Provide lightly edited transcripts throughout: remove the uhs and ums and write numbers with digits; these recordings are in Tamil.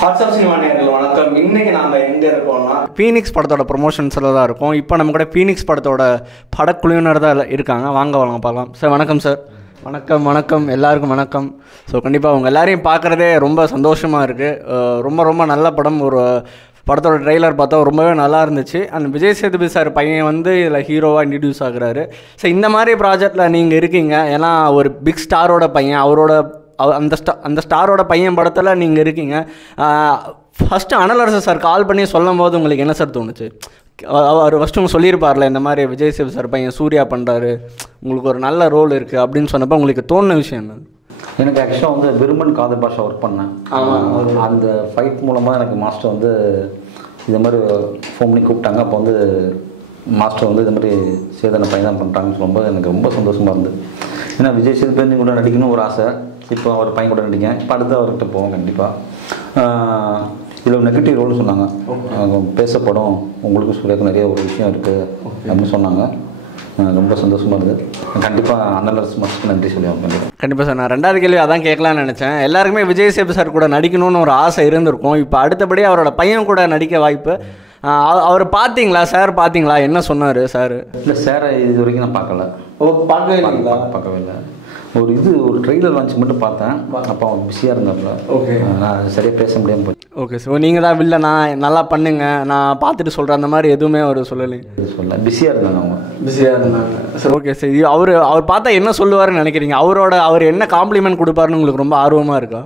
வாட்ஸ்அப் சினிமா நேயர்கள் வணக்கம். இன்னைக்கு நாம எங்க இருக்கோம்னா ஃபீனிக்ஸ் படத்தோட ப்ரொமோஷன்ஸில் தான் இருக்கோம். இப்போ நம்ம கூட ஃபீனிக்ஸ் படத்தோட படக்குழுவினர் தான் இருக்காங்க. வாங்க பார்க்கலாம். சார் வணக்கம். சார் வணக்கம். எல்லாருக்கும் வணக்கம். ஸோ கண்டிப்பாக அவங்க எல்லாரையும் பார்க்குறதே ரொம்ப சந்தோஷமாக இருக்குது. ரொம்ப நல்ல படம். ஒரு படத்தோட ட்ரெய்லர் பார்த்தா ரொம்பவே நல்லா இருந்துச்சு. அந்த விஜய் சேதுபதி சார் பையன் வந்து இதில் ஹீரோவாக இன்ட்ரடியூஸ் ஆகுறாரு. ஸோ இந்த மாதிரி ப்ராஜெக்டில் நீங்கள் இருக்கீங்க. ஏன்னா ஒரு பிக் ஸ்டாரோட பையன், அவரோட அந்த ஸ்டாரோட பையன் படத்தில் நீங்கள் இருக்கீங்க. ஃபஸ்ட்டு அனலரசு சார் கால் பண்ணி சொல்லும் போது உங்களுக்கு என்ன சார் தோணுச்சு? அவர் ஃபஸ்ட்டு அவங்க சொல்லியிருப்பார்ல, இந்த மாதிரி விஜய் சேதுபதி சார் பையன் சூர்யா பண்ணுறாரு, உங்களுக்கு ஒரு நல்ல ரோல் இருக்குது அப்படின்னு சொன்னப்போ உங்களுக்கு தோணுன விஷயம் என்ன? எனக்கு ஆக்சுவலாக வந்து விருமன் காதல் பாஷா ஒர்க் பண்ணேன். அந்த ஃபைட் மூலமாக எனக்கு மாஸ்டர் வந்து இது மாதிரி ஃபோன் பண்ணி கூப்பிட்டாங்க. அப்போ வந்து மாஸ்டர் வந்து இது மாதிரி சேதனை பையன் தான் பண்ணுறாங்கன்னு சொல்லும்போது எனக்கு ரொம்ப சந்தோஷமாக இருந்தது. ஏன்னா விஜய் சேதுபதி கூட நடிக்கணும்னு ஒரு ஆசை. இப்போ அவர் பையன் கூட நடிக்கேன். இப்போ அடுத்து அவர்கிட்ட போவோம் கண்டிப்பாக. இதில் நெகட்டிவ் ரோல்னு சொன்னாங்க. பேசப்படும், உங்களுக்கு சூர்யாவுக்கு நிறைய ஒரு விஷயம் இருக்குது அப்படின்னு சொன்னாங்க. ரொம்ப சந்தோஷமாக இருக்குது. கண்டிப்பாக அனலர்ஸ் மஸ்க்கு நன்றி சொல்லுவாங்க. கண்டிப்பாக சார். நான் ரெண்டாவது கேள்வி அதான் கேட்கலான்னு நினச்சேன். எல்லாருக்குமே விஜய் சேதுபதி சார் கூட நடிக்கணும்னு ஒரு ஆசை இருந்திருக்கும். இப்போ அடுத்தபடி அவரோட பையன் கூட நடிக்க வாய்ப்பு. அவர் பார்த்தீங்களா? சார் பார்த்தீங்களா? என்ன சொன்னார் சார்? இல்லை சார், இது வரைக்கும் நான் பார்க்கல. பார்க்கவே இல்லை. ஒரு ட்ரெய்லர் லான்ச் மட்டும் பார்த்தேன். அப்போ அவன் பிஸியாக இருந்தாப்புல. ஓகே, நான் சரியாக பேச முடியாமல் போய். Okay sir. நீங்கள் தான் இல்லை, நான் நல்லா பண்ணுங்க, நான் பார்த்துட்டு சொல்கிறேன், அந்த மாதிரி எதுவுமே அவர் சொல்லலை. சொல்ல பிஸியாக இருந்தாங்க. அவங்க பிஸியாக இருந்தாங்க சார். Okay sir. அவர் பார்த்தா என்ன சொல்லுவாருன்னு நினைக்கிறீங்க? அவர் என்ன காம்ப்ளிமெண்ட் கொடுப்பாருன்னு உங்களுக்கு ரொம்ப ஆர்வமாக இருக்கா?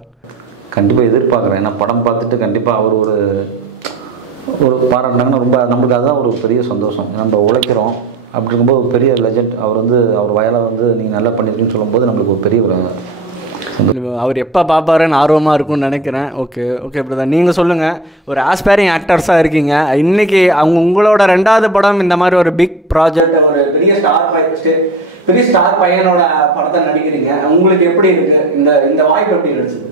கண்டிப்பாக எதிர்பார்க்குறேன். ஏன்னா படம் பார்த்துட்டு கண்டிப்பாக அவர் ஒரு பாராட்டினாங்கன்னா ரொம்ப நம்மளுக்கு அதுதான் ஒரு பெரிய சந்தோஷம். நம்ம உழைக்கிறோம் அப்படி இருக்கும்போது ஒரு பெரிய லெஜெண்ட் அவர் வயலை வந்து நீங்கள் நல்லா பண்ணியிருக்கீங்கன்னு சொல்லும்போது நம்மளுக்கு ஒரு பெரிய அவர் எப்போ பார்ப்பாருன்னு ஆர்வமாக இருக்கும்னு நினைக்கிறேன். ஓகே பிரதர், நீங்கள் சொல்லுங்கள். ஒரு ஆஸ்பைரிங் ஆக்டர்ஸாக இருக்கீங்க. இன்றைக்கி உங்களோட ரெண்டாவது படம் இந்த மாதிரி ஒரு பிக் ப்ராஜெக்ட், ஒரு பெரிய ஸ்டார் பையனோட படத்தை நடிக்கிறீங்க. உங்களுக்கு எப்படி இருக்குது இந்த வாய்ப்பு? எப்படி கிடைச்சது?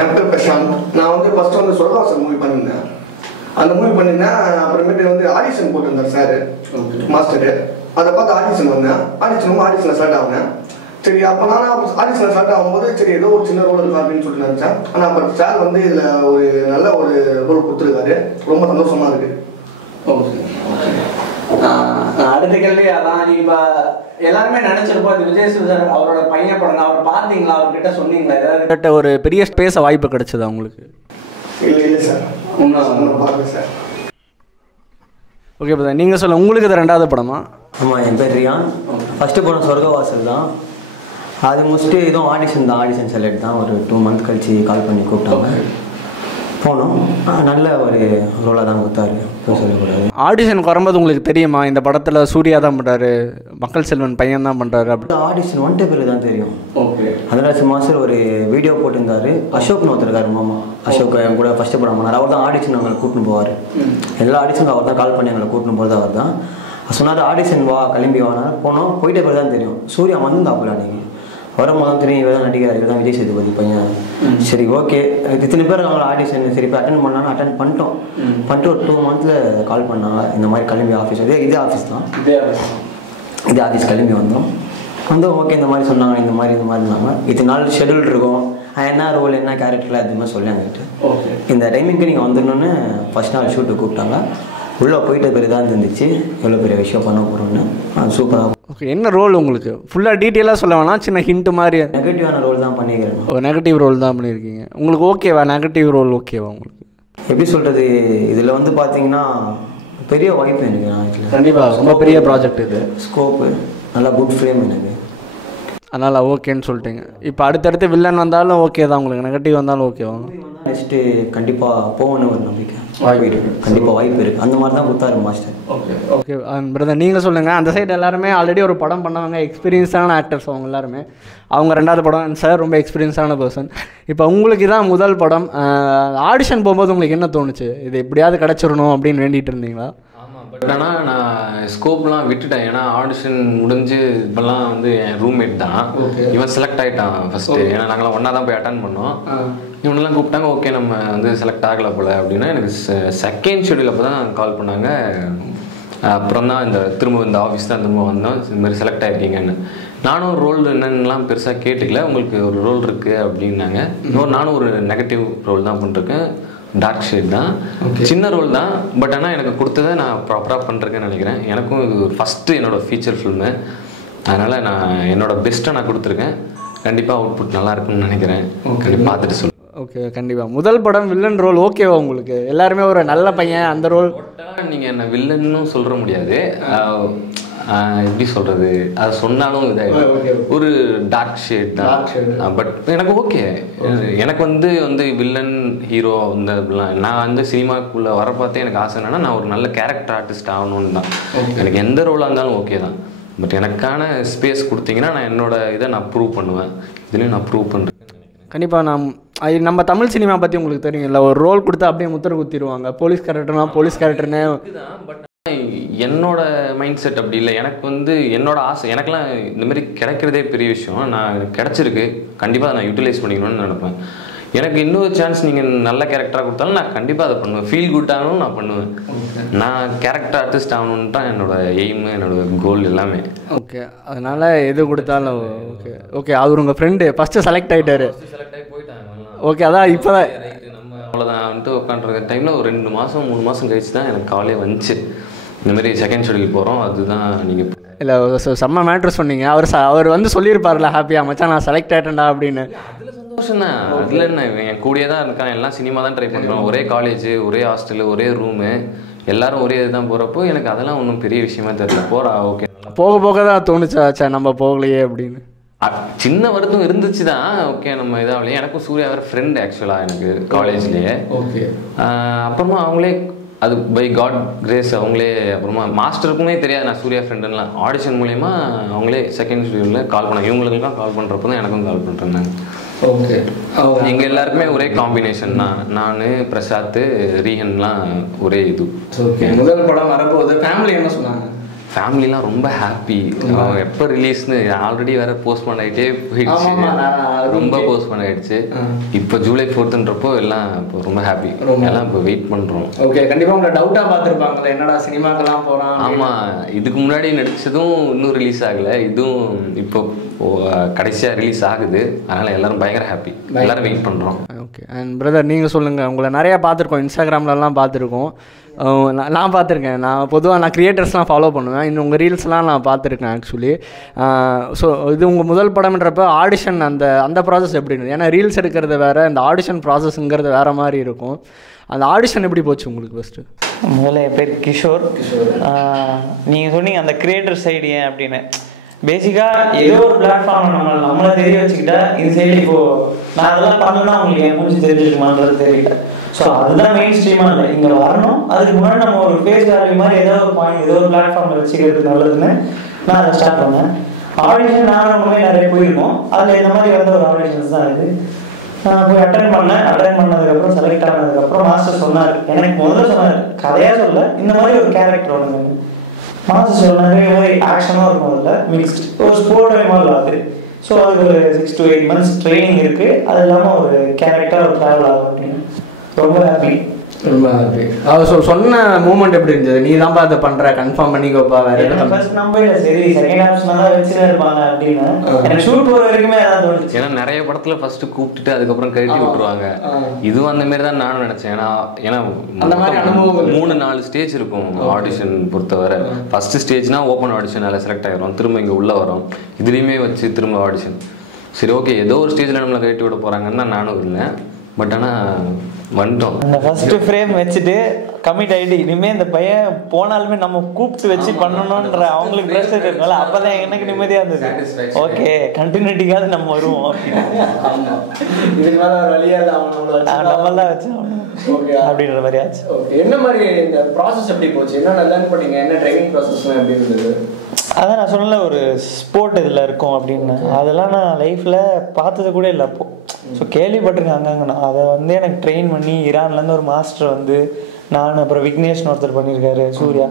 என் பேர் பிரசாந்த். நான் வந்து ஃபர்ஸ்ட் வந்து சொல்வாசன் மூவி பண்ணியிருந்தேன். அந்த மூவி பண்ணியிருந்தேன். அப்புறமேட்டு வந்து ஆடிஷன் போட்டிருந்தார் சார் மாஸ்டரு. அதை பார்த்து ஆடிஷன் வந்தேன். ஆடிஷனில் ஸ்டார்ட் ஆகுனேன். சரி, அப்போ நான் ஆடிஷனில் ஸ்டார்ட் ஆகும்போது சரி ஏதோ ஒரு சின்ன ரோல் இருக்கா அப்படின்னு சொல்லிட்டு நினச்சேன். ஆனால் அப்புறம் சார் வந்து இதில் ஒரு நல்ல ஒரு ரோல் கொடுத்துருக்காரு. ரொம்ப சந்தோஷமாக இருக்குது. ஓகே, அடுத்த கேள்வி அதான். இப்போ எல்லாருமே நினைச்சிருப்போம் இது விஜய் சேதுபதி சார் அவரோட பையன் படம். அவர் பார்த்தீங்களா? அவர்கிட்ட சொன்னீங்களா? ஏதாவது ஒரு பெரிய ஸ்பேஸ வாய்ப்பு கிடைச்சதா உங்களுக்கு? இல்லை சார், ஒன்றும் பார்க்கல சார். ஓகே பிரதர், நீங்கள் சொல்ல உங்களுக்கு இது ரெண்டாவது படமா? ஆமாம், என் பேர் ரியான். ஃபஸ்ட்டு படம் சொர்க்கவாசல் தான். அது மோஸ்ட்லி இதுவும் ஆடிஷன் செலக்ட் தான். ஒரு 2 மந்த் கழிச்சு கால் பண்ணி கூப்பிட்டாங்க. போனோம். நல்ல ஒரு ரோலாக தான் கொடுத்தாரு. சொல்லக்கூடாது. ஆடிஷனுக்கு வரும்போது உங்களுக்கு தெரியுமா இந்த படத்தில் சூர்யா தான் பண்ணுறாரு, மக்கள் செல்வன் பையன் தான் பண்ணுறாரு அப்படி? ஆடிஷன் வந்துட்ட பேர் தான் தெரியும். ஓகே, அதனால் மாதம் ஒரு வீடியோ போட்டிருந்தாரு. அசோக்னு ஒருத்தருக்காரு, மாமா அசோக், என் கூட ஃபஸ்ட்டு படம் பண்ணார். அவர் தான் ஆடிஷன் எங்களை கூட்டின்னு போவார். எல்லா ஆடிஷனுக்கும் அவர் தான் கால் பண்ணி எங்களை கூட்டின்னு போகிறது அவர் தான். சொன்னார் ஆடிஷன் வா, கிளம்பி வானா. போனோம். போயிட்ட பேர் தான் தெரியும். சூர்யா வந்தாப்புல அன்றைக்கி வரும்போது தான் தெரியும் இவர் தான் நடிக்கிறார், இவர் தான் விஜய் சேதுபதி பையன். சரி ஓகே, இத்தனை பேர் அவங்கள ஆடிஷன் சரி இப்போ அட்டன் பண்ணாலும் அட்டன் பண்ணிட்டு ஒரு 2 மந்த்தில் கால் பண்ணாங்க. இந்த மாதிரி கிளம்பி ஆஃபீஸ் இதே ஆஃபீஸ் தான். இதே ஆஃபீஸ் கிளம்பி வந்தோம். ஓகே இந்த மாதிரி சொன்னாங்க, இந்த மாதிரி இருந்தாங்க. இத்தனை நாள் ஷெடியூல் இருக்கும், என்ன ரோல் என்ன கேரக்டர்லாம் எதுவுமே சொல்லி அங்கிட்டு. இந்த டைமிங்க்கு நீங்கள் வந்துடணுன்னு ஃபஸ்ட் நாள் ஷூட்டு கூப்பிட்டாங்க. உள்ளே போயிட்ட பேர் தான் இருந்துச்சு எவ்வளோ பெரிய விஷயம் பண்ண போகிறோன்னு. அது சூப்பராக. ஓகே, என்ன ரோல் உங்களுக்கு ஃபுல்லாக டீட்டெயிலாக சொல்ல வேணாம், சின்ன ஹிண்ட் மாதிரி? நெகட்டிவான ரோல் தான் பண்ணிக்கிறேன். ஒரு நெகட்டிவ் ரோல் தான் பண்ணியிருக்கீங்க. உங்களுக்கு ஓகேவா? நெகட்டிவ் ரோல் ஓகேவா உங்களுக்கு? எப்படி சொல்கிறது, இதில் வந்து பார்த்தீங்கன்னா பெரிய வாய்ப்பு எனக்கு. கண்டிப்பாக ரொம்ப பெரிய ப்ராஜெக்ட் இது. ஸ்கோப்பு நல்லா குட் ஃப்ரேம் எனக்கு. அதனால் ஓகேன்னு சொல்லிட்டீங்க. இப்போ அடுத்தடுத்து வில்லன் வந்தாலும் ஓகே தான் உங்களுக்கு? நெகட்டிவ் வந்தாலும் ஓகேவா? நெக்ஸ்ட்டு கண்டிப்பாக போகணுன்னு ஒரு நம்பிக்கை, வாய்ப்பு இருக்குது. கண்டிப்பாக வாய்ப்பு இருக்குது. அந்த மாதிரி தான் கொடுத்தாரு மாஸ்டர். ஓகே பிரதர், நீங்கள் சொல்லுங்கள். அந்த சைடு எல்லாருமே ஆல்ரெடி ஒரு படம் பண்ணவங்க, எக்ஸ்பீரியன்ஸான ஆக்டர்ஸ் அவங்க எல்லாருமே. அவங்க ரெண்டாவது படம், சார் ரொம்ப எக்ஸ்பீரியன்ஸான பர்சன். இப்போ உங்களுக்கு தான் முதல் படம். ஆடிஷன் போகும்போது உங்களுக்கு என்ன தோணுச்சு? இது எப்படியாவது கிடச்சிடணும் அப்படின்னு வேண்டிகிட்டு இருந்தீங்களா? பட் ஆனால் நான் ஸ்கோப்லாம் விட்டுட்டேன். ஏன்னா ஆடிஷன் முடிஞ்சு இப்போல்லாம் வந்து என் ரூம்மேட் தான் இவன் செலக்ட் ஆகிட்டான் ஃபஸ்ட்டு. ஏன்னா நாங்களாம் ஒன்றா தான் போய் அட்டன் பண்ணோம். இவனெல்லாம் கூப்பிட்டாங்க. ஓகே நம்ம வந்து செலக்ட் ஆகலை போல் அப்படின்னா எனக்கு செகண்ட் ஷெடியூல் அப்போ தான் கால் பண்ணாங்க. அப்புறம் தான் திரும்ப இந்த ஆஃபீஸ் தான் திரும்ப வந்தோம். இந்த மாதிரி செலக்ட் ஆகிருக்கீங்கன்னு. நானும் ரோல் என்னென்னலாம் பெருசாக கேட்டுக்கல, உங்களுக்கு ஒரு ரோல் இருக்குது அப்படின்னாங்க. நானும் ஒரு நெகட்டிவ் ரோல் தான் பண்ணிருக்கேன், டார்க் ஷேட் தான், சின்ன ரோல் தான். பட் ஆனால் எனக்கு கொடுத்ததை நான் ப்ராப்பராக பண்ணுறேன்னு நினைக்கிறேன். எனக்கும் இது ஃபஸ்ட்டு என்னோடய ஃபீச்சர் ஃபில்மு, அதனால் நான் என்னோடய பெஸ்ட்டை நான் கொடுத்துருக்கேன். கண்டிப்பாக அவுட்புட் நல்லா இருக்குன்னு நினைக்கிறேன். பார்த்துட்டு சொல்லுங்கள். ஓகே, கண்டிப்பாக. முதல் படம் வில்லன் ரோல் ஓகேவா உங்களுக்கு? எல்லாருமே ஒரு நல்ல பையன் அந்த ரோல். நீங்கள் என்ன வில்லன்னு சொல்ல முடியாது, எப்படி சொல்கிறது, அது சொன்னாலும் இதாகிடும், ஒரு டார்க் ஷேட் தான். பட் எனக்கு ஓகே. எனக்கு வந்து வில்லன் ஹீரோ இந்த நான் வந்து சினிமாக்குள்ளே வர பார்த்தே எனக்கு ஆசை என்னன்னா நான் ஒரு நல்ல கேரக்டர் ஆர்டிஸ்ட் ஆகணும்னு தான். எனக்கு எந்த ரோலாக இருந்தாலும் ஓகே தான். பட் எனக்கான ஸ்பேஸ் கொடுத்தீங்கன்னா நான் என்னோட இதை நான் ப்ரூவ் பண்ணுவேன். இதுலேயும் நான் ப்ரூவ் பண்ணுறேன். கண்டிப்பாக. நம்ம தமிழ் சினிமா பற்றி உங்களுக்கு தெரியும் இல்லை, ஒரு ரோல் கொடுத்தா அப்படியே முத்திர குத்திடுவாங்க. போலீஸ் கேரக்டர்னா போலீஸ் கேரக்டர்னே பட் என்னோட மைண்ட் செட் அப்படி இல்லை. எனக்கு வந்து என்னோட ஆசை, எனக்கெல்லாம் இந்த மாதிரி கிடைக்கிறதே பெரிய விஷயம். நான் கிடச்சிருக்கு, கண்டிப்பாக நான் யூட்டிலைஸ் பண்ணிக்கணும்னு நினைப்பேன். எனக்கு இன்னொரு சான்ஸ் நீங்கள் நல்ல கேரக்டராக கொடுத்தாலும் நான் கண்டிப்பாக அதை பண்ணுவேன். ஃபீல் குட் ஆகணும் நான் பண்ணுவேன். நான் கேரக்டர் ஆர்டிஸ்ட் ஆகணுன்னு தான் என்னோட எய்மு, என்னோட கோல் எல்லாமே. ஓகே, அதனால் எது கொடுத்தாலும் ஓகே. ஓகே, அவர் உங்கள் ஃப்ரெண்டு ஃபஸ்ட்டு செலக்ட் ஆகிட்டாரு. செலக்ட் ஆகி போயிட்டாங்க. ஓகே, அதான் இப்போ தான் நம்ம அவ்வளோதான் வந்துட்டு உட்காந்துருக்க டைமில் ஒரு 2 மாதம் 3 மாதம் கழிச்சு தான் எனக்கு காலே வந்துச்சு, இந்த மாதிரி செகண்ட் ஷெடியூல் போகிறோம். அதுதான் நீங்கள் இல்லை செம்ம மேட்ரு சொன்னீங்க. அவர் வந்து சொல்லியிருப்பார்ல ஹாப்பியாக, மச்சான் நான் செலக்ட் ஆகிட்டேன்டா அப்படின்னு. அதில் சந்தோஷம் தான். அதில் என்ன, என் கூடயே தான் இருக்கான், எல்லாம் சினிமா தான் ட்ரை பண்ணுறோம், ஒரே காலேஜ், ஒரே ஹாஸ்டலு, ஒரே ரூமு, எல்லாரும் ஒரே இதுதான் போகிறப்போ எனக்கு அதெல்லாம் ஒன்றும் பெரிய விஷயமா தெரியல. போகிறா ஓகே. போக போக தான் தோணுச்சா நம்ம போகலையே அப்படின்னு. சின்ன வருத்தம் இருந்துச்சு தான். ஓகே நம்ம இதாகலையே. எனக்கும் சூர்யா வேறு ஃப்ரெண்ட் ஆக்சுவலாக எனக்கு காலேஜ்லேயே. ஓகே. அப்புறமா அவங்களே அது பை காட் கிரேஸ் அவங்களே, அப்புறமா மாஸ்டருக்குமே தெரியாது நான் சூர்யா ஃப்ரெண்டுலாம். ஆடிஷன் மூலயமா அவங்களே செகண்ட் ஷெடியூலில் கால் பண்ணாங்க. இவங்களுக்குலாம் கால் பண்ணுறப்போ தான் எனக்கும் கால் பண்ணுறேன். ஓகே. எங்கள் எல்லாருக்குமே ஒரே காம்பினேஷன் தான். நான், பிரசாத், ரீஹன்லாம் ஒரே இது. ஓகே. முதல் படம் வரப்போகுது, ஃபேமிலி என்ன சொன்னாங்க? ஃபேமிலிலாம் ரொம்ப ஹாப்பி. எப்போ ரிலீஸ்னு ஆல்ரெடி வேறு போஸ்ட்போன் ஆகிட்டே போயிடுச்சு, ரொம்ப போஸ்ட்போன் ஆகிடுச்சு. இப்போ ஜூலை 4ன்றப்போ எல்லாம் இப்போ ரொம்ப ஹாப்பி, எல்லாம் இப்போ வெயிட் பண்ணுறோம். ஓகே, கண்டிப்பாக உங்களை டவுட்டாக பார்த்துருப்பாங்களே என்னடா சினிமாக்கெல்லாம் போகிறான். ஆமாம், இதுக்கு முன்னாடி நடித்ததும் இன்னும் ரிலீஸ் ஆகலை, இதுவும் இப்போ கடைசியாக ரிலீஸ் ஆகுது. அதனால் எல்லோரும் பயங்கர ஹாப்பி, எல்லோரும் வெயிட் பண்ணுறோம். ஓகே. அண்ட் பிரதர் நீங்கள் சொல்லுங்கள், உங்களை நிறையா பார்த்துருக்கோம், இன்ஸ்டாகிராம்லலாம் பார்த்துருக்கோம், நான் பார்த்துருக்கேன். நான் பொதுவாக நான் க்ரியேட்டர்ஸ்லாம் ஃபாலோ பண்ணுவேன், இன்னும் உங்கள் ரீல்ஸ்லாம் நான் பார்த்துருக்கேன் ஆக்சுவலி. ஸோ இது உங்கள் முதல் படம்ன்றப்போ ஆடிஷன் அந்த ப்ராசஸ் எப்படி இருந்தது? ஏன்னா ரீல்ஸ் எடுக்கிறது வேறு, இந்த ஆடிஷன் ப்ராசஸ்ங்கிறது வேறு மாதிரி இருக்கும். அந்த ஆடிஷன் எப்படி போச்சு உங்களுக்கு ஃபஸ்ட்டு? முதல்ல என் பேர் கிஷோர். நீங்கள் சொன்னீங்க அந்த கிரியேட்டர் சைடு ஏன் அப்படின்னு. பேசிக்காக ஏதோ ஒரு பிளாட்ஃபார்ம் நம்மளை தெரிய வச்சுக்கிட்டா இது சைடு இப்போது நான் அதெல்லாம் பண்ணலாம் உங்களுக்கு என் மூஞ்சி தெரிஞ்சிருக்குமான்றது தெரியல. ஸோ அதுதான் மெயின் ஸ்ட்ரீமாக இல்லை, இங்கே வரணும். அதுக்கு முன்னாடி நம்ம ஒரு ஃபேஸ் வேல்யூ மாதிரி ஏதோ ஒரு பாயிண்ட், ஏதோ ஒரு பிளாட்ஃபார்மில் வச்சுக்கிறது நல்லதுன்னு நான் அதை ஸ்டார்ட் பண்ணேன். ஆடிஷன் நானுமே நிறைய போயிருக்கோம். அதில் இந்த மாதிரி வந்து ஒரு ஆடிஷன்ஸ் தான் இருக்குது. நான் போய் அட்டன் பண்ணதுக்கப்புறம் செலக்ட் ஆனதுக்கப்புறம் மாஸ்டர் சொன்னார், எனக்கு முதல்ல சொன்னார், கதையாக சொல்ல இந்த மாதிரி ஒரு கேரக்டர் ஒன்று மாஸ்டர் சொன்னார். இந்த மாதிரி ஆக்ஷனாக இருக்கும், அதில் மிக்ஸ்ட் ஒரு ஸ்போர்ட் மாதிரி ஆகுது. ஸோ அதுக்கு ஒரு 6 to 8 months ட்ரைனிங் இருக்குது. அது இல்லாமல் ஒரு கேரக்டர் ஒரு ட்ராவல் ஆகும் அப்படின்னு ரொம்ப ஹாப்பி. ரொம்ப ஹாப்பி. சொன்ன மூமெண்ட் எப்படி இருந்தது? நீ தான் அதை பண்ணுற, கன்ஃபார்ம் பண்ணிக்கோப்பா வேறு ஃபர்ஸ்ட் நம்பல சரி செகண்ட் ஆப்ஷன் தான் வச்சுதான் இருப்பாங்க அப்படின்னு எனக்கு ஷூட் போகிற வரைக்குமே அதான் தோணுச்சு. ஏன்னா நிறைய படத்தில் ஃபஸ்ட்டு கூப்பிட்டுட்டு அதுக்கப்புறம் கழட்டி விட்டுருவாங்க. இதுவும் அந்த மாதிரி தான் நானும் நினச்சேன். ஏன்னா அந்த மாதிரி அனுபவம் 3-4 ஸ்டேஜ் இருக்கும் ஆடிஷன் பொறுத்தவரை. ஃபஸ்ட்டு ஸ்டேஜ்னா ஓப்பன் ஆடிஷன், அதில் செலக்ட் ஆகிரும், திரும்ப இங்கே உள்ளே வரும், இதுலேயுமே வச்சு திரும்ப ஆடிஷன். சரி ஓகே, ஏதோ ஒரு ஸ்டேஜில் நம்மளை கழட்டி விட போகிறாங்கன்னு தான் நானும் இருந்தேன். பட் ஆனால் வந்துட்டோம். அந்த ஃபர்ஸ்ட் ஃப்ரேம் வச்சுட்டு கமிட் ஆகிட்டு இனிமேல் இந்த பையன் போனாலுமே நம்ம கூப்பிட்டு வச்சு பண்ணணுன்ற அவங்களுக்கு ப்ரெஷர் இருக்கனால அப்போ தான் எனக்கு நிம்மதியாக இருந்தது. ஓகே, கண்டினியூட்டிக்காக நம்ம வருவோம் நம்மளாம் வச்சு அப்படின்ற மாதிரி ஆச்சு. என்ன மாதிரி இந்த ப்ராசஸ் எப்படி போச்சு? என்ன லேர்ன் பண்ணீங்க? என்ன ட்ரைனிங் ப்ராசஸ்லாம் எப்படி இருந்தது? அதான் நான் சொன்னல ஒரு ஸ்போர்ட் இதில் இருக்கும் அப்படின்னு, அதெல்லாம் நான் லைஃப்பில் பார்த்தது கூட இல்லை அப்போது. ஸோ கேள்விப்பட்டிருக்கேன் அங்கங்கண்ணா. அதை வந்து எனக்கு ட்ரெயின் பண்ணி ஈரான்லேருந்து ஒரு மாஸ்டர் வந்து நான் அப்புறம் விக்னேஷ்னு ஒருத்தர் பண்ணியிருக்காரு, சூர்யா,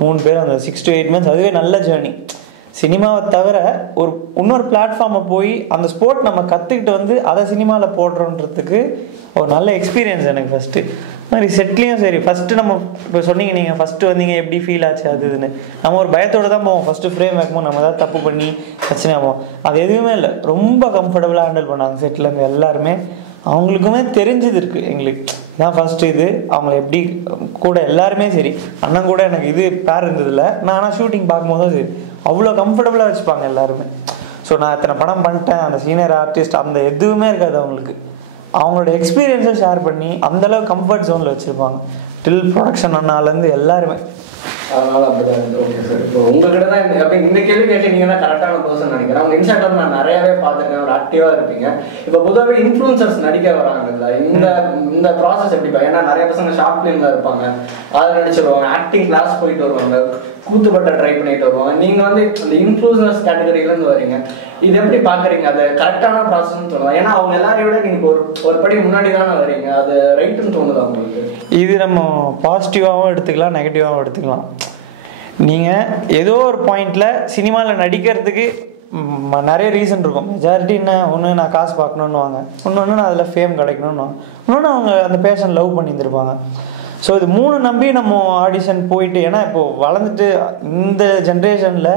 3 பேர் அந்த 6 to 8 months. அதுவே நல்ல ஜேர்னி. சினிமாவை தவிர ஒரு இன்னொரு பிளாட்ஃபார்மை போய் அந்த ஸ்போர்ட் நம்ம கற்றுக்கிட்டு வந்து அதை சினிமாவில் போடுறோன்றதுக்கு ஒரு நல்ல எக்ஸ்பீரியன்ஸ் எனக்கு ஃபஸ்ட்டு. மாதிரி செட்லேயும் சரி ஃபஸ்ட்டு நம்ம இப்போ சொன்னீங்க நீங்கள் ஃபஸ்ட்டு வந்தீங்க எப்படி ஃபீல் ஆச்சு அது இதுன்னு நம்ம ஒரு பயத்தோடு தான் போவோம். ஃபஸ்ட்டு ஃப்ரேம் வைக்கும்போது நம்ம ஏதாவது தப்பு பண்ணி பிரச்சனை ஆகும். அது எதுவுமே இல்லை, ரொம்ப கம்ஃபர்டபுளாக ஹேண்டில் பண்ணாங்க செட்டில் இருந்து எல்லாருமே. அவங்களுக்குமே தெரிஞ்சது இருக்குது எங்களுக்கு தான் ஃபஸ்ட்டு இது. அவங்கள எப்படி கூட எல்லாருமே சரி, அண்ணன் கூட எனக்கு இது பேர் இருந்ததில்ல, நான் ஆனால் ஷூட்டிங் பார்க்கும்போதும் சரி அவ்வளோ கம்ஃபர்டபுளாக வச்சுப்பாங்க எல்லாருமே. ஸோ நான் இத்தனை படம் பண்ணிட்டேன், அந்த சீனியர் ஆர்டிஸ்ட் அந்த எதுவுமே இருக்காது அவங்களுக்கு. அவங்களோட எக்ஸ்பீரியன்ஸை ஷேர் பண்ணி அந்தளவுக்கு கம்ஃபர்ட் ஜோனில் வச்சுருப்பாங்க டில் ப்ரொடக்ஷன் அண்ணாலேருந்து எல்லாருமே. அதனால அப்படிதான் இருந்து. ஓகே சார், இப்போ உங்ககிட்ட தான் இந்த கேள்வி கேட்டு நீங்கள் தான் கரெக்டான பர்சன் நினைக்கிறேன். அவங்க இன்ஸ்டாகிராம் நான் நிறையாவே பார்த்துருக்கேன், ஒரு ஆக்டிவாக இருப்பீங்க. இப்போ பொதுவாகவே இன்ஃப்ளூன்சர்ஸ் நடிக்க வராங்கல்ல, இந்த ப்ராசஸ் எப்படிப்பா? ஏன்னா நிறைய பசங்க ஷார்ட் ஃபிலிமில் இருப்பாங்க, அதை நடிச்சிருவாங்க, ஆக்டிங் கிளாஸ் போயிட்டு வருவாங்க, கூத்துப்பட்ட ட்ரை பண்ணிட்டு வருவாங்க. நீங்கள் வந்து இந்த இன்ஃப்ளூன்சர்ஸ் கேட்டகரியிலேருந்து வரீங்க, இது எப்படி பார்க்குறீங்க? அது கரெக்டான ப்ராசஸ்ன்னு தோணுதா? ஏன்னா அவங்க எல்லாரையும் விட நீங்கள் ஒரு படி முன்னாடி தானே வரீங்க, அது ரைட்டுன்னு தோணுதா உங்களுக்கு? இது நம்ம பாசிட்டிவாகவும் எடுத்துக்கலாம், நெகட்டிவாகவும் எடுத்துக்கலாம். நீங்கள் ஏதோ ஒரு பாயிண்டில் சினிமாவில் நடிக்கிறதுக்கு நிறைய ரீசன் இருக்கும். மெஜாரிட்டி என்ன, ஒன்று நான் காசு பார்க்கணுன்னு வாங்க, இன்னொன்று நான் அதில் ஃபேம் கிடைக்கணும்னு வாங்க, இன்னொன்று அவங்க அந்த பேஷன் லவ் பண்ணியிருந்துருப்பாங்க. ஸோ இது 3 நம்பி நம்ம ஆடிஷன் போயிட்டு, ஏன்னா இப்போது வளர்ந்துட்டு இந்த ஜென்ரேஷனில்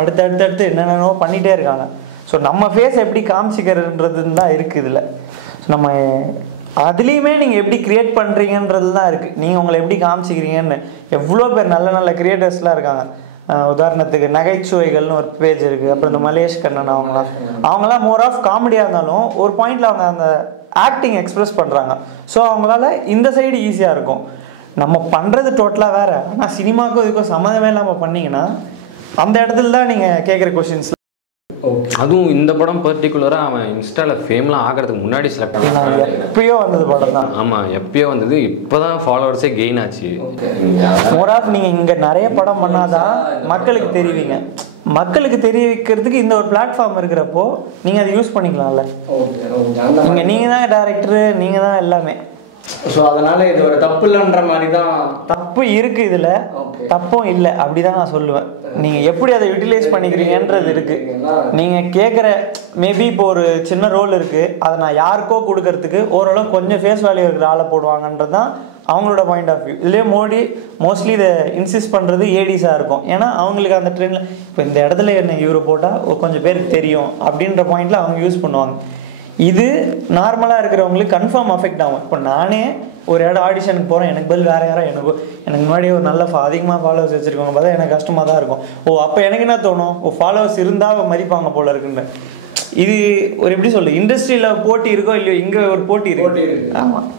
அடுத்தடுத்து என்னென்னோ பண்ணிகிட்டே இருக்காங்க. ஸோ நம்ம ஃபேஸ் எப்படி காமிச்சிக்கிறதுன்றதுன்னு தான் இருக்குது இதில். ஸோ நம்ம அதுலேயுமே நீங்கள் எப்படி க்ரியேட் பண்ணுறீங்கன்றது தான் இருக்குது. நீங்கள் உங்களை எப்படி காமிச்சிக்கிறீங்கன்னு எவ்வளோ பேர் நல்ல நல்ல க்ரியேட்டர்ஸ்லாம் இருக்காங்க. உதாரணத்துக்கு நகைச்சுவைகள்னு ஒரு பேஜ் இருக்குது. அப்புறம் இந்த மலேஷ் கண்ணன் அவங்களாம் மோர் ஆஃப் காமெடியாக இருந்தாலும் ஒரு பாயிண்டில் அவங்க அந்த ஆக்டிங் எக்ஸ்ப்ரெஸ் பண்ணுறாங்க. ஸோ அவங்களால இந்த சைடு ஈஸியாக இருக்கும். நம்ம பண்ணுறது டோட்டலாக வேறு, ஆனால் சினிமாவுக்கும் இதுக்கும் சம்மந்தமே இல்லாமல் பண்ணிங்கன்னா அந்த இடத்துல தான் நீங்கள் கேட்குற கொஷின்ஸ். அதுவும் இந்த படம் பர்டிகுலராக அவன் இன்ஸ்டாவில் ஃபேம்லாம் ஆகிறதுக்கு முன்னாடி செலக்ட் பண்ணான். எப்பயோ வந்தது படம் தான். ஆமாம், எப்பயோ வந்தது. இப்போ தான் ஃபாலோவர்ஸே கெயின் ஆச்சு. மோர் ஆஃப் நீங்கள் இங்கே நிறைய படம் பண்ணாதான் மக்களுக்கு தெரிவிங்க. மக்களுக்கு தெரிவிக்கிறதுக்கு இந்த ஒரு பிளாட்ஃபார்ம் இருக்கிறப்போ நீங்கள் அதை யூஸ் பண்ணிக்கலாம்ல. நீங்கள் தான் டைரக்டரு, நீங்கள் தான் எல்லாமே. ஸோ அதனால இது ஒரு தப்பு இல்லைன்ற மாதிரி தான். தப்பு இருக்குது இதில், தப்பும் இல்லை, அப்படி தான் நான் சொல்லுவேன். நீங்கள் எப்படி அதை யூட்டிலைஸ் பண்ணிக்கிறீங்கன்றது இருக்குது. நீங்கள் கேட்குற மேபி இப்போ ஒரு சின்ன ரோல் இருக்குது, அதை நான் யாருக்கோ கொடுக்கறதுக்கு ஓரளவு கொஞ்சம் ஃபேஸ் வேல்யூ இருக்கிற ஆளை போடுவாங்கன்றது தான் அவங்களோட பாயிண்ட் ஆஃப் வியூ. இதுலேயே மோஸ்ட்லி இதை இன்சிஸ்ட் பண்ணுறது ஏடிஸாக இருக்கும். ஏன்னா அவங்களுக்கு அந்த ட்ரெண்டில் இப்போ இந்த இடத்துல என்ன ஹீரோ போட்டால் கொஞ்சம் பேருக்கு தெரியும் அப்படின்ற பாயிண்டில் அவங்க யூஸ் பண்ணுவாங்க. இது நார்மலாக இருக்கிறவங்களுக்கு கன்ஃபார்ம் அஃபெக்ட் ஆகும். இப்போ நானே ஒரு இடம் ஆடிஷனுக்கு போகிறேன், எனக்கு பதில் வேறு யாரோ எனக்கு முன்னாடி ஒரு நல்ல அதிகமாக ஃபாலோவர்ஸ் வச்சுருக்கவங்க பார்த்தா எனக்கு கஷ்டமாக தான் இருக்கும். அப்போ எனக்கு என்ன தோணும், ஃபாலோவர்ஸ் இருந்தால் மதிப்பாங்க போல இருக்குன்னு. இது ஒரு எப்படி சொல்லு, இண்டஸ்ட்ரியில் போட்டி இருக்கோ இல்லையோ, இங்கே ஒரு போட்டி இருக்கு. ஆமாம்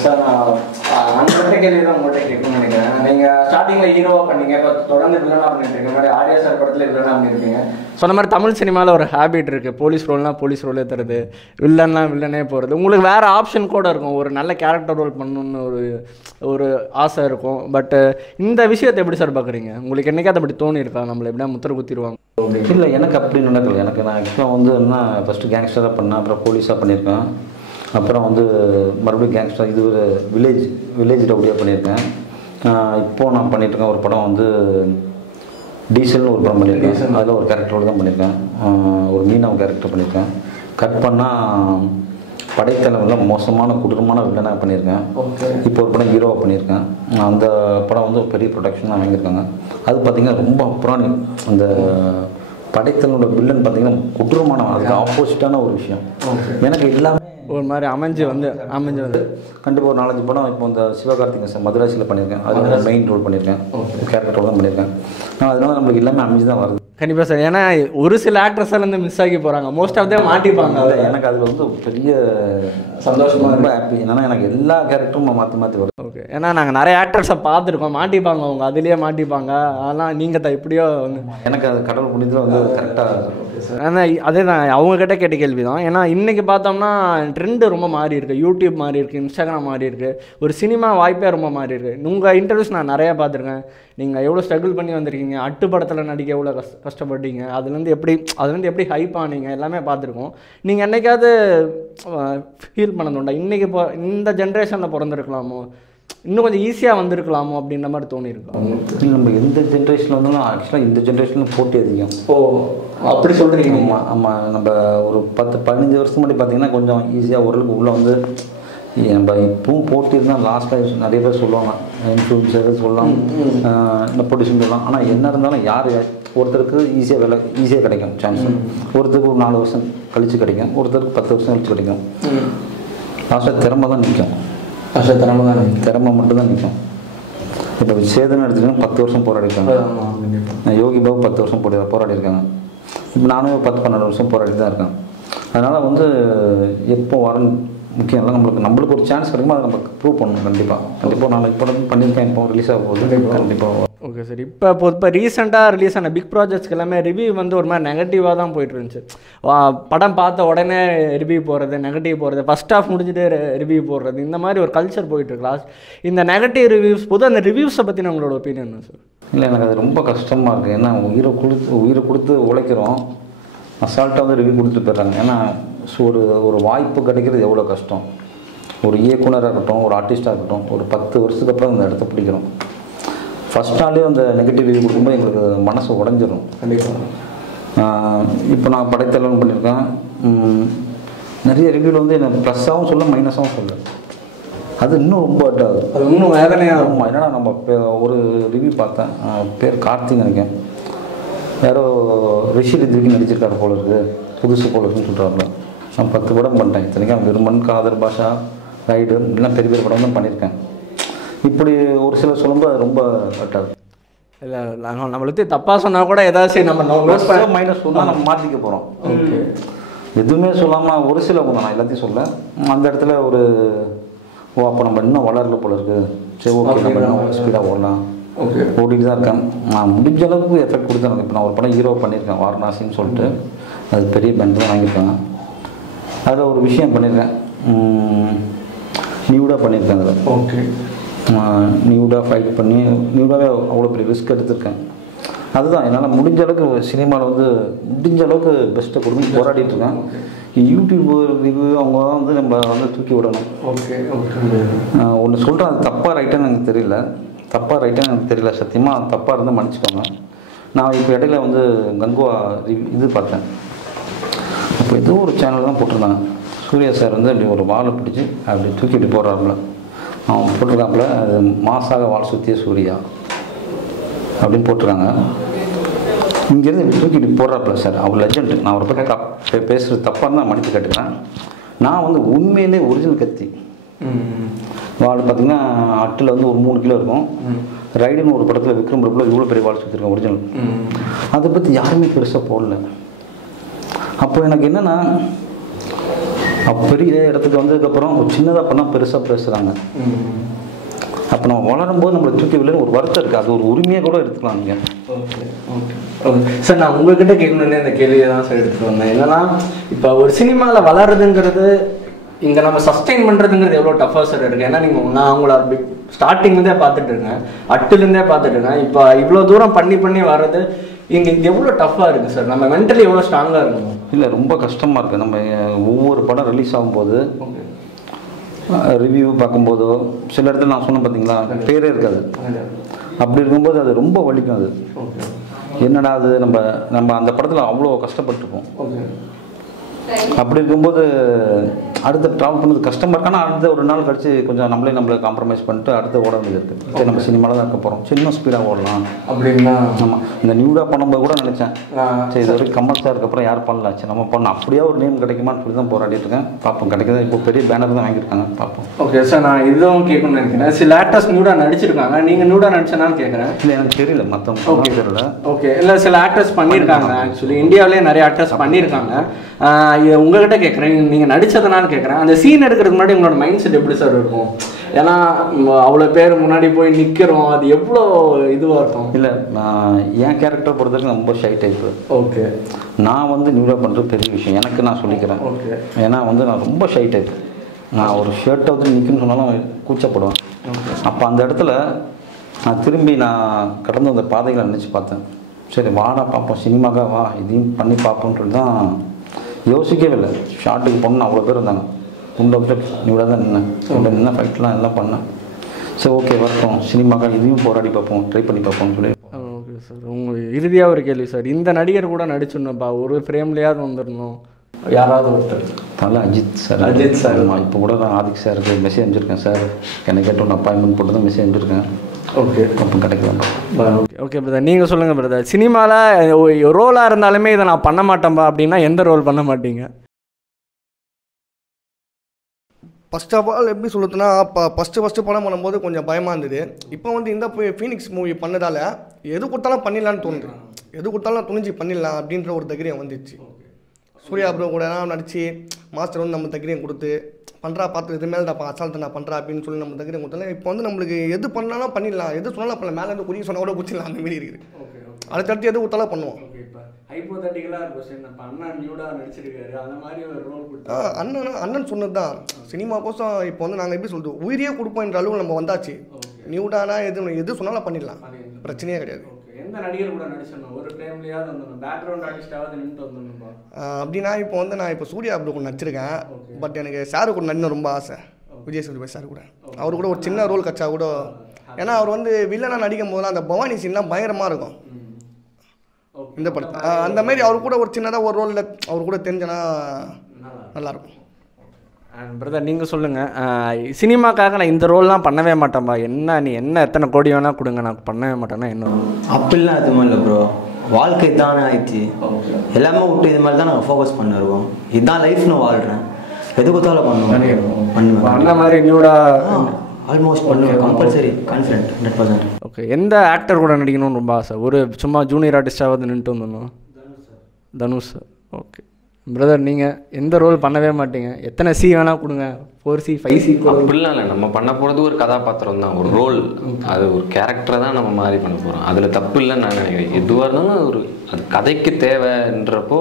சார், நான் அந்த கேள்வி தான் உங்கள்கிட்ட கேட்கணும்னு நினைக்கிறேன். நீங்கள் ஸ்டார்டிங்கில் ஹீரோவாக பண்ணீங்க, இப்போ தொடர்ந்து வில்லனாக பண்ணிட்டு இருக்கீங்க. முன்னாடி ஆர்யா சார் படத்தில் வில்லனாக பண்ணியிருக்கீங்க. சொன்ன மாதிரி தமிழ் சினிமாவில் ஒரு ஹேபிட் இருக்குது, போலீஸ் ரோல்னால் போலீஸ் ரோலே தருது, வில்லன்னா வில்லனே போகிறது. உங்களுக்கு வேறு ஆப்ஷன் கூட இருக்கும், ஒரு நல்ல கேரக்டர் ரோல் பண்ணணுன்னு ஒரு ஆசை இருக்கும். பட் இந்த விஷயத்தை எப்படி சார் பார்க்குறீங்க? உங்களுக்கு என்றைக்காவது அப்படி தோணி இருக்கா, நம்மளை எப்படியா முத்திர குத்திடுவாங்க? இல்லை, எனக்கு அப்படி நடக்கல. எனக்கு நான் ஆக்சுவலாக வந்து என்ன ஃபஸ்ட்டு கேங்ஸ்டராக பண்ணேன், அப்புறம் போலீஸாக பண்ணியிருக்கேன், அப்புறம் வந்து மறுபடியும் கேங்ஸ்டர், இது ஒரு வில்லேஜ் ரவுடியாக பண்ணியிருக்கேன். இப்போது நான் பண்ணிகிட்ருக்கேன் ஒரு படம் வந்து டீசல்னு ஒரு படம் பண்ணியிருக்கேன். அதில் ஒரு கேரக்டரோடு தான் பண்ணியிருக்கேன், ஒரு மீனவ கேரக்டர் பண்ணியிருக்கேன். கட் பண்ணால் படைத்தலைவரில் மோசமான கொடூரமான வில்லனாக பண்ணியிருக்கேன். இப்போ ஒரு படம் ஹீரோவாக பண்ணியிருக்கேன். அந்த படம் வந்து ஒரு பெரிய ப்ரொடக்ஷன் தான் வாங்கியிருக்காங்க. அது பார்த்திங்கன்னா ரொம்ப அப்புறம் அந்த படைத்தலோட வில்லன் பார்த்திங்கன்னா கொடூரமான, அதுக்கு ஆப்போசிட்டான ஒரு விஷயம். எனக்கு எல்லாமே ஒரு மாதிரி அமைஞ்சு வந்து கண்டிப்பாக ஒரு 4-5 படம் இப்போ இந்த சிவகார்த்திகேயன் மதுராசியில் பண்ணியிருக்கேன். அதில் மெயின் ரோல் பண்ணியிருக்கேன், கேரக்டரோடு தான் பண்ணியிருக்கேன். அதனால நம்மளுக்கு எல்லாமே அமைஞ்சு தான் வருது. கண்டிப்பாக சார். ஏன்னா ஒரு சில ஆக்ட்ரஸால் வந்து மிஸ் ஆகி போகிறாங்க, மோஸ்ட் ஆஃப் தேம் மாட்டிப்பாங்க. எனக்கு அதில் வந்து பெரிய சந்தோஷமாக, ரொம்ப ஹாப்பி. ஏன்னா எனக்கு எல்லா கேரக்டரும் மாற்றி வரும். ஓகே, ஏன்னா நாங்கள் நிறைய ஆக்டர்ஸை பார்த்துருக்கோம், மாட்டிப்பாங்க அவங்க, அதுலேயே மாட்டிப்பாங்க. அதெல்லாம் நீங்கள் தான் எப்படியோ வந்து எனக்கு அது கடவுள் புண்ணியத்தில் வந்து கரெக்டாக. ஆனால் அதே தான் அவங்கக்கிட்ட கேட்ட கேள்வி தான். ஏன்னா இன்றைக்கி பார்த்தோம்னா ட்ரெண்டு ரொம்ப மாறி இருக்குது, யூடியூப் மாறி இருக்குது, இன்ஸ்டாகிராம் மாறி இருக்குது, ஒரு சினிமா வாய்ப்பே ரொம்ப மாறி இருக்குது. உங்கள் இன்டர்வியூஸ் நான் நிறையா பார்த்துருக்கேன். நீங்கள் எவ்வளோ ஸ்ட்ரகிள் பண்ணி வந்திருக்கீங்க, அட்டு படத்தில் நடிக்க எவ்வளோ கஷ்டப்பட்டீங்க, அதுலேருந்து எப்படி ஹைப் ஆனீங்க, எல்லாமே பார்த்துருக்கோம். நீங்கள் என்றைக்காவது ஃபீல் பண்ணதுண்டா, இன்றைக்கி இந்த ஜென்ரேஷனில் பிறந்திருக்கலாமோ, இன்னும் கொஞ்சம் ஈஸியாக வந்திருக்கலாமோ அப்படின்ற மாதிரி தோணியிருக்கோம்? இல்லை, நம்ம எந்த ஜென்ரேஷனில் வந்தாலும் ஆக்சுவலாக இந்த ஜென்ரேஷனில் போட்டி அதிகம். அப்படி சொல்கிறீங்க? ஆமாம். நம்ம ஒரு 10-15 வருஷம் முன்னாடி பார்த்திங்கன்னா கொஞ்சம் ஈஸியாக ஓரளவுக்கு உள்ளே வந்து நம்ம இப்பவும் போட்டிருந்தால் லாஸ்ட்டில் நிறைய பேர் சொல்லுவாங்க, இன்ஃப்ளூன்சர் சொல்லலாம், இந்த ப்ரொடியூசர் சொல்லலாம். ஆனால் என்ன இருந்தாலும் யார் ஒருத்தருக்கு ஈஸியாக கிடைக்கும் சான்ஸ், ஒருத்தருக்கு ஒரு 4 வருஷம் கழித்து கிடைக்கும், ஒருத்தருக்கு 10 வருஷம் கழிச்சு கிடைக்கும். லாஸ்ட்டாக திறமை தான் நிற்கும். திறமை மட்டும்தான் நிற்கும். இப்போ சேதனை எடுத்துக்கிட்டா 10 வருஷம் போராடிருக்காங்க. யோகி பாபு 10 வருஷம் போராடிருக்காங்க. இப்போ நானும் 10-12 வருஷம் போராடி தான் இருக்கேன். அதனால் வந்து எப்போ வரணும் முக்கியம் இல்லை. நம்மளுக்கு ஒரு சான்ஸ் கிடைக்குமோ அதை நம்ம ப்ரூவ் பண்ணணும். கண்டிப்பாக நான் இப்போ பண்ணியிருக்கேன், இப்போ ரிலீஸ் ஆக போகுது கண்டிப்பாக. Okay sir. இப்போ ரீசெண்டாக ரிலீஸ் ஆன பிக் ப்ராஜெக்ட்ஸ்க்கு எல்லாமே ரிவ்யூ வந்து ஒரு மாதிரி நெகட்டிவாக தான் போயிட்டு இருந்துச்சு. படம் பார்த்த உடனே ரிவ்யூ போடுறது, நெகட்டிவ் போடுறது, ஃபஸ்ட் ஹாஃப் முடிஞ்சுட்டு ரிவ்யூ போடுறது, இந்த மாதிரி ஒரு கல்ச்சர் போயிட்டுருக்கு. லாஸ்ட் இந்த நெகட்டிவ் ரிவ்யூஸ் போது அந்த ரிவ்யூஸை பற்றின உங்களோட ஒப்பீனியன் என்ன சார்? இல்லை, எனக்கு அது ரொம்ப கஷ்டமாக இருக்குது. ஏன்னா உயிரை கொடுத்து உழைக்கிறோம், அசால்ட்டாக வந்து ரிவ்யூ கொடுத்துட்டு போயிடுறாங்க. ஏன்னா ஒரு வாய்ப்பு கிடைக்கிறது எவ்வளோ கஷ்டம். ஒரு இயக்குனராக இருக்கட்டும், ஒரு ஆர்டிஸ்டாக இருக்கட்டும், ஒரு 10 வருஷத்துக்கு அப்புறம் அந்த இடத்த பிடிக்கிறோம். ஃபஸ்ட் நாளே அந்த நெகட்டிவ் ரிவ்யூ கொடுக்கும்போது எங்களுக்கு மனசு உடஞ்சிடும். கண்டிப்பாக. இப்போ நான் படைத்தலைவன் பண்ணியிருக்கேன். நிறைய ரிவ்யூவில் வந்து எனக்கு ப்ளஸ்ஸாகவும் சொல்ல, மைனஸாகவும் சொல்ல. அது இன்னும் ரொம்ப ஹர்ட் ஆகுது. அது இன்னும் வேதனையாக இருக்கும். என்னன்னா நம்ம ஒரு ரிவ்யூ பார்த்தேன், பேர் கார்த்திக் நினைக்கிறேன், யாரோ ரிஷிக்கு நடிச்சிருக்காரு போல இருக்குது, புதுசு போல இருக்குன்னு சொல்கிறாங்க. நான் 10 படம் பண்ணிட்டேன். இத்தனைக்கும் விருமன், காதர் பாஷா, ரைடு எல்லாம் பெரிய பெரிய படம் தான் பண்ணியிருக்கேன். இப்படி ஒரு சிலர் சொல்லும்போது அது ரொம்ப ஹர்ட் ஆகுது. இல்லை, நாங்கள் நம்மளுக்கு தப்பாக சொன்னால் கூட ஏதாச்சும் நம்ம மைனஸ் சொன்னால் நம்ம மாற்றிக்க போகிறோம். ஓகே, எதுவுமே சொல்லாமல் ஒரு சில நான் எல்லாத்தையும் சொல்ல, அந்த இடத்துல அப்போ நம்ம இன்னும் வளரல போல இருக்குது, சரி ஓகே நம்ம இன்னும் ஸ்பீடாக ஓடலாம், ஓடிட்டு தான் இருக்கேன். நான் முடிஞ்ச அளவுக்கு எஃபெக்ட் கொடுத்தேன். இப்போ நான் ஒரு படம் ஹீரோ பண்ணியிருக்கேன், வாரணாசின்னு சொல்லிட்டு, அது பெரிய பேண்ட் தான் வாங்கியிருக்காங்க. அதில் ஒரு விஷயம் பண்ணியிருக்கேன், நியூடாக பண்ணியிருக்கேன். அதில் ஓகே, நியூடாக ஃபைட் பண்ணி நியூடாகவே அவ்வளோ பெரிய ரிஸ்க் எடுத்திருக்கேன். அதுதான் என்னால் முடிஞ்ச அளவுக்கு சினிமாவில் வந்து முடிஞ்ச அளவுக்கு பெஸ்ட்டை கொடுத்து போராடிட்டு இருக்கேன். யூடியூப் ரிவ்யூ அவங்க வந்து நம்ம வந்து தூக்கி விடணும். ஓகே ஓகே, ஒன்று சொல்கிறேன், அது தப்பாக ரைட்டான்னு எனக்கு தெரியல, சத்தியமாக தப்பாக இருந்தால் மன்னிச்சுக்கோங்க. நான் இப்போ இடையில வந்து கங்குவா இது பார்த்தேன். அப்போ ஏதோ ஒரு சேனல் தான் போட்டிருந்தாங்க, சூர்யா சார் வந்து அப்படி ஒரு வாழை பிடிச்சி அப்படி தூக்கிட்டு போடுறாப்புல, அவன் போட்டிருக்காப்புல, அது மாசாக வால் சுற்றிய சூர்யா அப்படின்னு போட்டுருக்காங்க. இங்கேருந்து இப்படி தூக்கிட்டு போடுறாப்புல சார், அவர் லெஜண்ட். நான் அவரை பற்றி பேசுகிறது தப்பாக இருந்தால் மன்னிச்சு கேட்டுக்கிறேன். நான் வந்து உண்மையிலே ஒரிஜினல் கத்தி வால் பார்த்தீங்கன்னா அட்டில் வந்து ஒரு 3 கிலோ இருக்கும். ரைடுன்னு ஒரு படத்தில் விக்ரம் பிரபுல இவ்வளோ பெரிய வால் சுற்றிருக்கேன் ஒரிஜினல். அதை பற்றி யாருமே பெருசாக போடல. அப்போ எனக்கு என்னென்னா, பெரிய இடத்துக்கு வந்ததுக்கப்புறம் ஒரு சின்னதாக பண்ணால் பெருசாக பேசுகிறாங்க. அப்போ நம்ம வளரும்போது நம்மளை தூக்கி விடலன்னு ஒரு வருத்தம் இருக்குது. அது ஒரு உரிமையாக கூட எடுத்துக்கலாம் நீங்கள். ஓகே ஓகே ஓகே சார், நான் உங்கள்கிட்ட கேட்கணுன்னே இந்த கேள்வியை தான் சார் எடுத்துகிட்டு வந்தேன். என்னன்னா, இப்போ ஒரு சினிமாவில் வளருதுங்கிறது, இங்கே நம்ம சஸ்டெயின் பண்ணுறதுங்கிறது எவ்வளோ டஃபாக சார் இருக்குது. ஏன்னா நான் அவங்கள ஸ்டார்டிங்லேருந்தே பார்த்துட்டு இருக்கேன், அட்டுலேருந்தே பார்த்துட்டு இருக்கேன். இப்போ இவ்வளோ தூரம் பண்ணி வர்றது இங்கே எவ்வளோ டஃப்பாக இருக்குது சார். நம்ம மென்டலி எவ்வளோ ஸ்ட்ராங்காக இருக்கணும்? இல்லை, ரொம்ப கஷ்டமாக இருக்குது. நம்ம ஒவ்வொரு படம் ரிலீஸ் ஆகும்போது ரிவ்யூ பார்க்கும்போதோ சில இடத்துல நான் சொன்னேன் பார்த்தீங்களா, பேரே இருக்காது. அப்படி இருக்கும்போது அது ரொம்ப வலிக்கும். அது என்னடா அது, நம்ம அந்த படத்தில் அவ்வளோ கஷ்டப்பட்டுருப்போம். அப்படி இருக்கும்போது அடுத்த ட்ராவல் பண்ணுறது கஷ்டமாக இருக்கு. ஆனால் அடுத்த ஒரு நாள் கழிச்சு கொஞ்சம் நம்மளை காம்ப்ரமைஸ் பண்ணிட்டு அடுத்த ஓட வேண்டியது இருக்குது. சரி, நம்ம சினிமாவில் தான் இருக்க போகிறோம், சின்ன ஸ்பீடாக ஓடலாம் அப்படின்னா. ஆமாம், இந்த நியூடாக பண்ணும்போது கூட நினச்சேன், சரி இது வரைக்கும் கமர்ஷியலாக இருக்கப்பறம் யார் பண்ணலாம், சரி நம்ம பண்ணலாம், அப்படியே ஒரு நேம் கிடைக்குமான்னு சொல்லி தான் போராடிட்டு இருக்கேன். பார்ப்போம், கிடைக்குது. இப்போ பெரிய பேனர் தான் வாங்கியிருக்காங்க, பார்ப்போம். ஓகே சார், நான் இதுவும் கேட்கணும்னு நினைக்கிறேன். சில ஆக்டர்ஸ் நியூடாக நடிச்சிருக்காங்க, நீங்கள் நியூடாக நடிச்சனான்னு கேட்குறேன். இல்லை, எனக்கு தெரியல, மற்றவங்க தெரியல. ஓகே, இல்லை சில ஆக்டர்ஸ் பண்ணியிருக்காங்க. ஆக்சுவலி இந்தியாவிலே நிறைய ஆக்டர்ஸ் பண்ணியிருக்காங்க. உங்கள்கிட்ட கேட்குறேன், நீங்கள் நடித்ததுனால கேட்குறேன். அந்த சீன் எடுக்கிறதுக்கு முன்னாடி உங்களோட மைண்ட் செட் எப்படி சார் இருக்கும்? ஏன்னா அவ்வளோ பேர் முன்னாடி போய் நிற்கிறோம், அது எவ்வளோ இதுவாக இருக்கும்? இல்லை, நான் என் கேரக்டர் பொறுத்தவரைக்கும் ரொம்ப ஷை டைப்பு. ஓகே, நான் வந்து நியூடாக பண்ணுறது பெரிய விஷயம் எனக்கு, நான் சொல்லிக்கிறேன். ஓகே, ஏன்னா வந்து நான் ரொம்ப ஷை டைப். நான் ஒரு ஷர்ட்டை வந்து நிற்கணும்னு சொன்னாலும் கூச்சப்படுவேன். அப்போ அந்த இடத்துல நான் திரும்பி கடந்து வந்த பாதைகளை நினச்சி பார்த்தேன். சரி வாடா பார்ப்போம், சினிமாக்கா வா, இதையும் பண்ணி பார்ப்போம்னு சொல்லி தான் யோசிக்கவே இல்லை. ஷார்ட்டுக்கு போகணுன்னு அவ்வளோ பேர் இருந்தாங்க. உண்டை நியூடாக தான் நின்ன ஃபைட்லாம் எல்லாம் பண்ணேன். சரி ஓகே வரட்டும், சினிமாக்கா இதையும் போராடி பார்ப்போம், ட்ரை பண்ணி பார்ப்போம்னு சொல்லி. ஓகே சார், உங்கள் இறுதியாக ஒரு கேள்வி சார். இந்த நடிகர் கூட நடிச்சிடணும்ப்பா, ஒரு ஃப்ரேம்லேயாவது வந்துடணும், யாராவது ஒருத்தர் அதனால் அஜித் சார். அஜித் சார். இப்போ கூட நான் ஆதிக் சாருக்கு மெசேஜ் அனுப்பிச்சிருக்கேன் சார், என்னை கேட்டு ஒன்று அப்பாயின்மெண்ட் போட்டு தான் மெசேஜ் அனுப்பிச்சிருக்கேன். ஓகே அப்போ கிடைக்கலாம். ஓகே ஓகே பிரதர், நீங்கள் சொல்லுங்கள் பிரதர். சினிமாவில் ரோலாக இருந்தாலுமே இதை நான் பண்ண மாட்டேன்பா அப்படின்னா எந்த ரோல் பண்ண மாட்டீங்க? ஃபர்ஸ்ட் ஆஃப் ஆல் எப்படி சொல்லுதுன்னா, இப்போ ஃபஸ்ட்டு படம் பண்ணும்போது கொஞ்சம் பயமாக இருந்தது. இப்போ வந்து இந்த ஃபீனிக்ஸ் மூவி பண்ணதால் எது கொடுத்தாலும் பண்ணிடலான்னு தோணுது. எது கொடுத்தாலும் துணிஞ்சு பண்ணிடலாம் அப்படின்ற ஒரு தைரியம் வந்துச்சு. சூர்யா ப்ரோ கூட நடிச்சு மாஸ்டர் வந்து நம்ம தைரியம் கொடுத்து பண்ணுறா பார்த்து இது மேலே நான் அசால்ட்டு நான் பண்ணுறா அப்படின்னு சொல்லி நம்ம தைரியம் கொடுத்தாலும் இப்போ வந்து நம்மளுக்கு எது பண்ணாலும் பண்ணிடலாம், எது சொன்னாலும் பண்ணலாம், மேலேருந்து குடிக்க சொன்னால் கூட குடிச்சிடலாம் அந்த மாதிரி இருக்குது. அடுத்தடுத்து எது கொடுத்தாலும் பண்ணுவோம். அண்ணன் சொன்னது தான் சினிமா கோசம். இப்போ வந்து நாங்கள் எப்படி சொல்லுது, உயிரியே கொடுப்போம் என்ற அளவு நம்ம வந்தாச்சு. நியூடானா எது சொன்னாலும் பண்ணிடலாம், பிரச்சனையே கிடையாது. எந்த நடிகர் கூட நடிச்சணும், ஒரு டைம்லயாவது வந்துடணும், பேக்ரவுண்ட் ஆர்டிஸ்டாவது நின்று வந்துடணும்பா அப்படின்னா இப்போ வந்து நான் இப்போ சூர்யா ப்ரோ கூட நடிச்சிருக்கேன். பட் எனக்கு சார் கூட நடின ரொம்ப ஆசை. விஜய் சேதுபதி சார் கூட அவர் கூட ஒரு சின்ன ரோல் கச்சா கூட. ஏன்னா அவர் வந்து வில்லனாக நடிக்கும் போதெல்லாம் அந்த பவானி சீன்லாம் பயங்கரமாக இருக்கும் இந்த படத்தை. அந்த மாதிரி அவர் கூட ஒரு சின்னதாக ஒரு ரோலில் அவர் கூட தெரிஞ்சனா நல்லாயிருக்கும். பிரதர் நீங்கள் சொல்லுங்கள், சினிமாக்காக நான் இந்த ரோல்லாம் பண்ணவே மாட்டேன்பா, என்ன நீ என்ன எத்தனை கோடி வேணால் கொடுங்க நான் பண்ணவே மாட்டேன்னா என்ன? அப்படிலாம் எதுவுமே இல்லை ப்ரோ, வாழ்க்கை தானே ஆயிடுச்சு. எல்லாமே விட்டு இது மாதிரி தான் நாங்கள் ஃபோக்கஸ் பண்ணிருக்கோம். இதுதான் லைஃப் நான் வாழ்கிறேன், எது கொடுத்தாலும் பண்ணுவேன். அந்த மாதிரி நியூடா ஆல்மோஸ்ட் பண்ணுவேன், கம்பல்சரி, கான்ஃபிடென்ட் 100%. ஓகே, எந்த ஆக்டர் கூட நடிக்கணும்னு ரொம்ப ஆசை? ஒரு சும்மா ஜூனியர் ஆர்டிஸ்டாவது நின்றுட்டு வந்துடணும். தனுஷ். ஓகே பிரதர், நீங்கள் எந்த ரோல் பண்ணவே மாட்டீங்க, எத்தனை சி வேணால் கொடுங்க, 4C 5C அப்படிலாம் இல்லை. நம்ம பண்ண போகிறது ஒரு கதாபாத்திரம் தான், ஒரு ரோல், அது ஒரு கேரக்டரை தான் நம்ம மாதிரி பண்ண போகிறோம். அதில் தப்பு இல்லைன்னு நான் நினைக்கிறேன். எதுவாக இருந்தாலும் ஒரு அது கதைக்கு தேவைன்றப்போ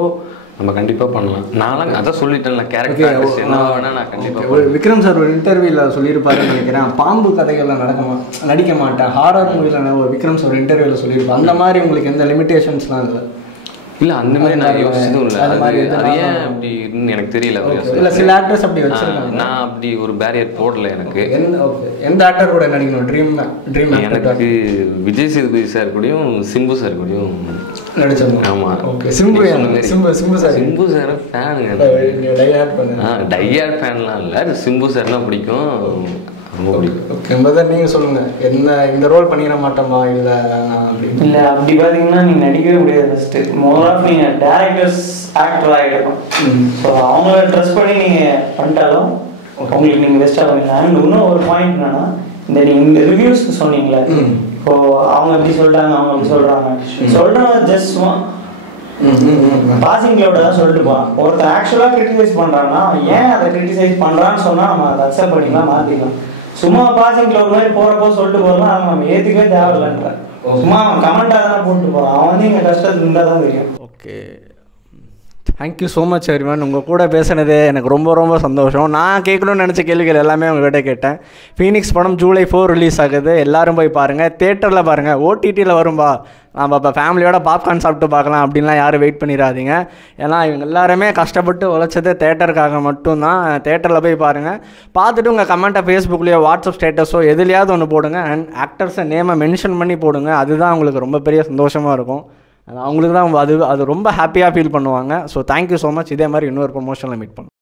நம்ம கண்டிப்பாக பண்ணலாம். நான்லாம் அதான் சொல்லிட்டேன்ல, கேரக்டர் என்ன வேணால் நான் கண்டிப்பாக. விக்ரம் சார் ஒரு இன்டர்வியூவில் சொல்லியிருப்பாருன்னு நினைக்கிறேன், பாம்பு கதைகள்லாம் நடிக்க மாட்டேன், ஹாரர் மூவியில் ஒரு விக்ரம் சார் இன்டர்வியூவில் சொல்லியிருப்பாங்க. அந்த மாதிரி உங்களுக்கு எந்த லிமிடேஷன்ஸ்லாம் இல்லை? இல்லை, அந்த மாதிரி நான் யோசிச்சதும் இல்லை. அது ஏன் அப்படின்னு எனக்கு தெரியல. இல்லை, சில ஆக்டர்ஸ் அப்படி வச்சிருக்காங்க. நான் அப்படி ஒரு பேரியர் போடல எனக்கு. எந்த ஆக்டர் கூட நடிக்கணும் ட்ரீம்? எனக்கு விஜய் சேதுபதி சார் கூடயும் சிம்பு சார் கூடயும் நடிச்சாங்க. ஆமாம். ஓகே, சிம்பு சார் ஃபேனுங்க. டையார்ட் ஃபேன்லாம் இல்லை, சிம்பு சார்லாம் பிடிக்கும், ரொம்ப பிடிக்கும். ஓகே பிரதர், நீங்கள் சொல்லுங்கள், என்ன இந்த ரோல் பண்ணிட மாட்டோமா இல்லை அப்படின்னு? இல்லை, அப்படி பார்த்தீங்கன்னா நீங்கள் நடிக்கவே முடியாது. ஃபஸ்ட்டு மோராக நீங்கள் டேரக்டர்ஸ் ஆக்டர் ஆகிடணும். ஸோ அவங்கள ட்ரெஸ் பண்ணி நீங்கள் பண்ணிட்டாலும் உங்களுக்கு நீங்கள் பெஸ்ட்டாக பண்ணிடலாம். அண்ட் இன்னும் ஒரு பாயிண்ட் என்னன்னா, நீங்கள் இந்த ரிவ்யூஸ் சொன்னீங்களே, இப்போது அவங்க எப்படி சொல்கிறாங்க, அவங்க எப்படி சொல்கிறாங்க ஜஸ்ட் பாசிங் கிளவுட தான் சொல்லிட்டு போகிறான். ஒருத்தர் ஆக்சுவலாக கிரிட்டிசைஸ் பண்ணுறாங்கன்னா ஏன் அதை கிரிட்டிசைஸ் பண்ணுறான்னு சொன்னால் நம்ம அதை அக்செப்ட் பண்ணிக்கலாம், மாற்றிக்கலாம். சும்மா பாசிங் கிளவுட் மாதிரி போகிறப்போ சொல்லிட்டு போகிறோம்னா அதை நம்ம ஏற்றுக்கவே தேவையில்லைன்ற. சும்மா அவன் கமெண்ட்டாக தானே போட்டு போகிறான், அவன் வந்து இங்கே கஷ்டத்துக்கு இருந்தால் தான் தெரியும். Okay, thank you so much everyone. உங்கள் கூட பேசுனது எனக்கு ரொம்ப ரொம்ப சந்தோஷம். நான் கேட்கணும்னு நினச்ச கேள்விகள் எல்லாமே உங்கள்கிட்ட கேட்டேன். ஃபீனிக்ஸ் படம் July 4 ரிலீஸ் ஆகுது, எல்லோரும் போய் பாருங்கள், தேட்டரில் பாருங்கள். OTTயில் வரும்பா நம்ம இப்போ ஃபேமிலியோட பாப்கார்ன் சாப்பிட்டு பார்க்கலாம் அப்படின்லாம் யாரும் வெயிட் பண்ணிடாதீங்க. ஏன்னா இவங்க எல்லாருமே கஷ்டப்பட்டு உழைச்சது தேட்டருக்காக மட்டும்தான். தேட்டரில் போய் பாருங்கள், பார்த்துட்டு உங்கள் கமெண்ட்டை ஃபேஸ்புக்லேயோ வாட்ஸ்அப் ஸ்டேட்டஸோ எதுலையாவது ஒன்று போடுங்க. அண்ட் ஆக்டர்ஸை நேமை மென்ஷன் பண்ணி போடுங்க, அதுதான் உங்களுக்கு ரொம்ப பெரிய சந்தோஷமாக இருக்கும். அவங்களுக்கு தான் அது ரொம்ப ஹாப்பியாக ஃபீல் பண்ணுவாங்க. So thank you so much. இதே மாதிரி இன்னொரு ப்ரொமோஷனில் மீட் பண்ணுவோம்.